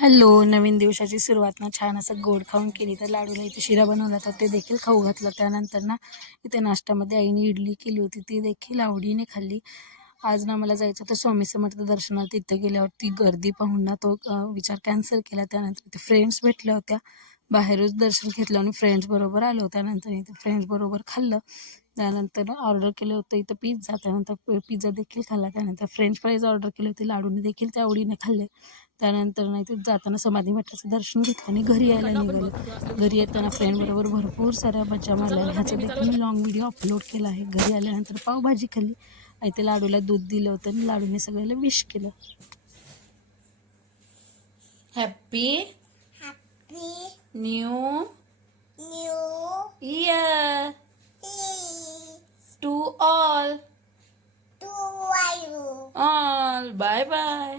Hello, नवीन दिवसाची सुरुवात ना छान असं गोड खाऊन केली. तर लाडूला इथे शिरा बनवला होता, ते देखील खाऊ घातलं. त्यानंतर ना इथे नाश्त्यामध्ये आईने इडली केली होती, ती देखील आवडीने खाल्ली. आज ना मला जायचं होतं स्वामी समर्थ दर्शनाला. तिथे गेल्यावरती गर्दी पाहून ना तो विचार कॅन्सल केला. त्यानंतर इथे फ्रेंड्स भेटल्या होत्या, बाहेरच दर्शन घेतलं आणि फ्रेंड्सबरोबर आलो. त्यानंतर इथे फ्रेंड्सबरोबर खाल्लं. त्यानंतर ऑर्डर केलं होतं इथं पिझ्झा. त्यानंतर पिझ्झा देखील खाल्ला. त्यानंतर फ्रेंच फ्राईज ऑर्डर केले होते, लाडूने देखील त्या आवडीने खाल्ले. त्यानंतर नाही ते जाताना समाधी मठाचं दर्शन घेतलं आणि घरी यायला निघालो. घरी येताना फ्रेंडबरोबर भरपूर साऱ्या मज्जा मारल्या आणि ह्याचा देखील मी लॉंग व्हिडिओ अपलोड केला आहे. घरी आल्यानंतर पावभाजी खाल्ली आणि ते लाडूला दूध दिलं होतं आणि लाडूने सगळ्याला विश केलं. Happy new year to all. Bye bye.